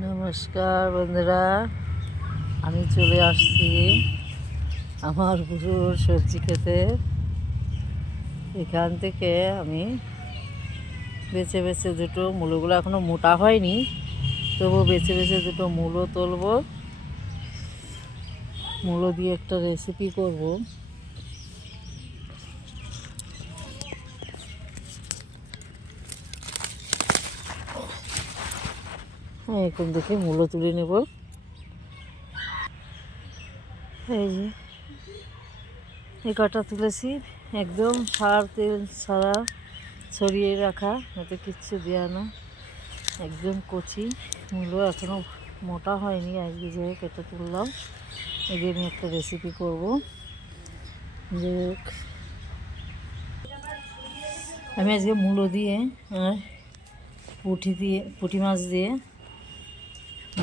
নমস্কার বন্ধুরা, আমি চলে আসছি আমার গুরুর সবজি খেতে। এখান থেকে আমি বেছে বেছে দুটো মূলোগুলো এখনও মোটা হয়নি, তবু বেছে বেছে দুটো মূলো তুলব। মূলো দিয়ে একটা রেসিপি করব। এখন দেখে মূলো তুলে নেব। এই যে এই কটা তুলেছি, একদম সার তেল ছাড়া ছড়িয়ে রাখা, এতে কিচ্ছু দেওয়া না, একদম কচি মূলো, এখনও মোটা হয়নি। আজকে যে কেটে তুললাম, এই দিয়ে আমি একটা রেসিপি করব। যে আমি আজকে মূলো দিয়ে আর পুঁটি মাছ দিয়ে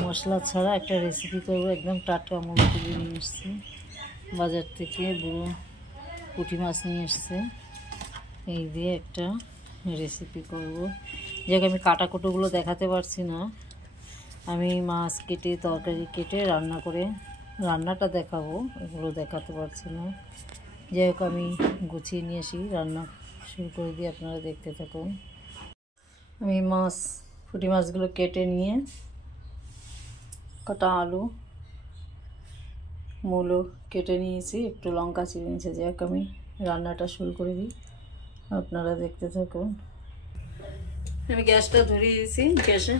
মশলা ছাড়া একটা রেসিপি করব। একদম টাটকা মূলো তুলে নিয়ে এসছি বাজার থেকে, বুড়ো পুঁটি মাছ নিয়ে এসছে, এই দিয়ে একটা রেসিপি করব। যাকে আমি কাটাকুটোগুলো দেখাতে পারছি না, আমি মাছ কেটে তরকারি কেটে রান্নাটা দেখাবো, এগুলো দেখাতে পারছি না। যাই হোক, আমি গুছিয়ে নিয়ে আসি, রান্না শুরু করে দিয়ে আপনারা দেখতে থাকুন। আমি পুঁটি মাছগুলো কেটে নিয়ে কটা আলু মূলো কেটে নিয়েছি, একটু লঙ্কা চিড়ে নিয়েছি। যাই হোক, আমি রান্নাটা শুরু করে দিই, আপনারা দেখতে থাকুন। আমি গ্যাসটা ধরিয়ে দিয়েছি। গ্যাসে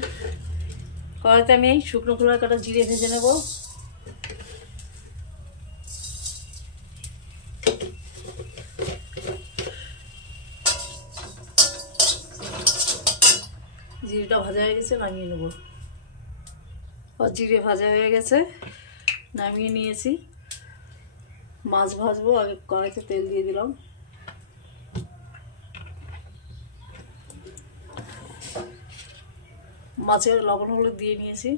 কড়াইতে আমি শুকনো খোলা কাটা জিরে ভেজে নেব। জিরেটা ভাজা হয়ে গেছে, নামিয়ে নেব। জিরে ভাজা হয়ে গেছে, নামিয়ে নিয়েছি। মাছ ভাজবো, আগে কড়াইতে তেল দিয়ে দিলাম। মাছের লবণগুলো দিয়ে নিয়েছি।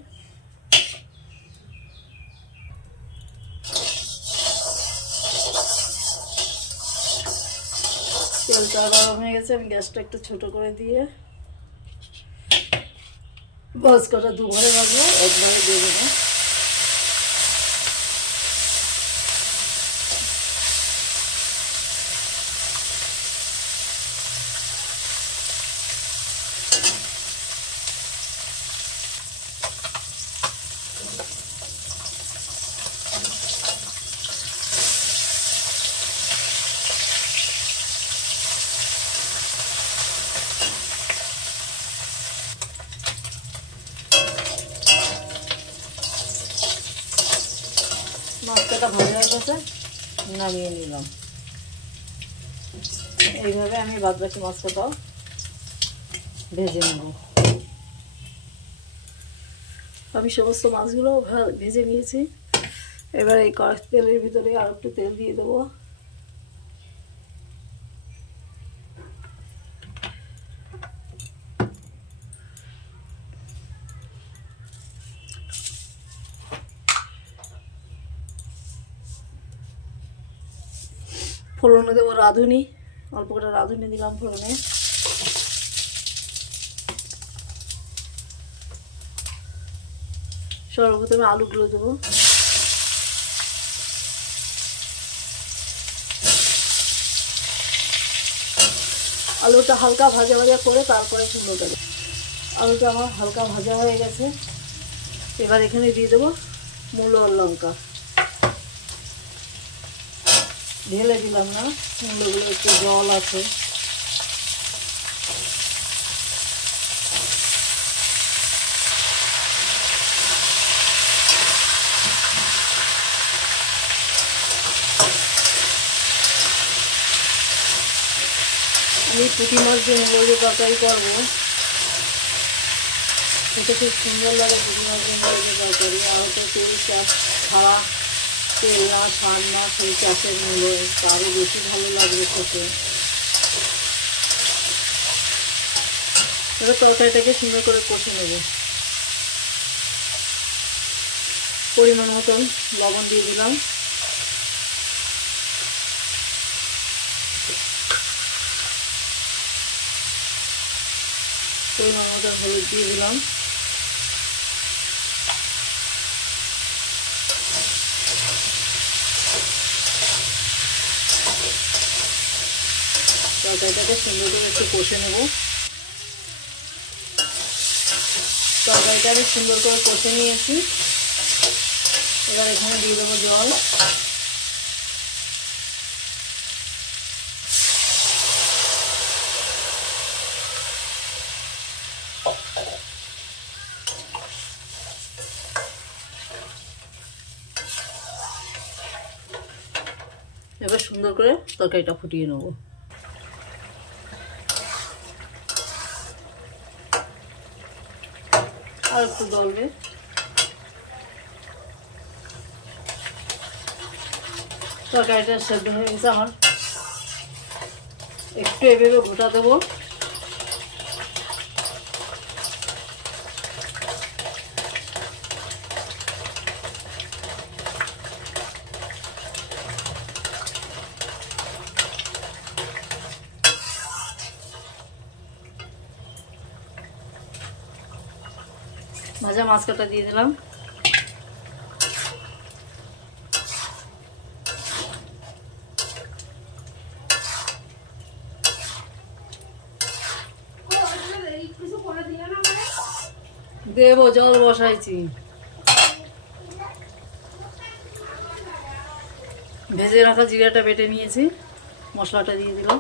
তেলটা গরম হয়ে গেছে, আমি গ্যাসটা একটু ছোট করে দিয়ে মাছ কটা দুবারে ভাজবো, একবারে দিয়ে দেবো। মাছটা ভাজা হয়ে গেছে, নামিয়ে নিলাম। এইভাবে আমি বাদ বাকি মাছটাও ভেজে নেব। আমি সমস্ত মাছগুলো ভেজে নিয়েছি। এবার এই তেলের ভিতরে আর একটু তেল দিয়ে দেবো। ফোড়নে দেবো রাঁধুনি, অল্প করে রাঁধুনি দিলাম ফোড়নে। সর্বপ্রথমে আলুগুলো দেবো। আলুটা হালকা ভাজা ভাজা করে তারপরে মূলোটা দেবো। আলুটা আমার হালকা ভাজা হয়ে গেছে, এবার এখানে দিয়ে দেবো মূলো আর লঙ্কা। ঢেলে দিলাম না, মূলোগুলো একটু জল আছে। আমি পুঁটি মাছ দিয়ে মূলো দিয়ে তরকারি করবো, এটা খুব সুন্দর লাগে। পুঁটি মাছ দিয়ে মূলো দিয়ে তরকারি, আর হয়তো তেল চাষ ছাড়া, তেল না সার না, সেই চাষের মূলো আরও বেশি ভালো লাগবে খেতে। এবার তরকারিটাকে সুন্দর করে কষে নেব। পরিমাণ মতন লবণ দিয়ে দিলাম। পরিমাণ মতন হলুদ দিয়ে দিলাম। তরকারিটাকে সুন্দর করে একটু কষে নেব। তরকারিটা আমি সুন্দর করে কষে নিয়েছি। এবার এখানে দিয়ে দেবো জল। এবার সুন্দর করে তরকারিটা ফুটিয়ে নেব। আর একটু গলবে। তরকারিটা সেদ্ধ হয়ে গেছে আমার। একটু এভাবে ঘোটা দেবো। ভাজা মাছ কাটা দিয়ে দিলাম। দেবো, জল বসাইছি। ভেজে রাখা জিরাটা বেটে নিয়েছি, মশলাটা দিয়ে দিলাম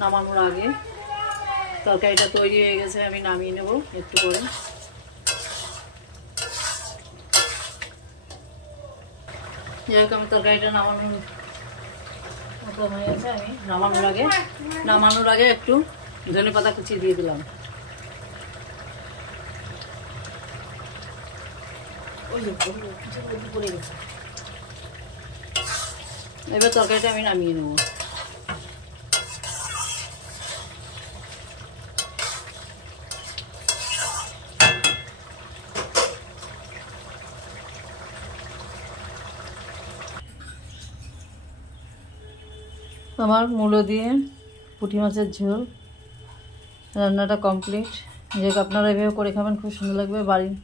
নামানোর আগে। তরকারিটা তৈরি হয়ে গেছে, আমি নামিয়ে নেব একটু করে। যাই হোক, আমি তরকারিটা নামানোর হয়ে গেছে। আমি নামানোর আগে একটু ধনেপাতা কুচি দিয়ে দিলাম। এবার তরকারিটা আমি নামিয়ে নেব। আমার মূলো দিয়ে পুঁটি মাছের ঝোল রান্নাটা কমপ্লিট। যে আপনারা এভাবে করে খাবেন, খুব সুন্দর লাগবে। বাড়ির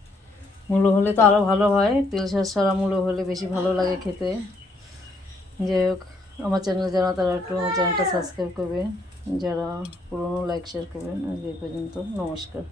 মূলো হলে তো আরও ভালো হয়, তেল ছাড়া মূলো হলে বেশি ভালো লাগে খেতে। যাই হোক, আমার চ্যানেল যারা, তারা একটু আমার চ্যানেলটা সাবস্ক্রাইব করবেন, যারা পুরনো লাইক শেয়ার করবেন। আজ এই পর্যন্ত, নমস্কার।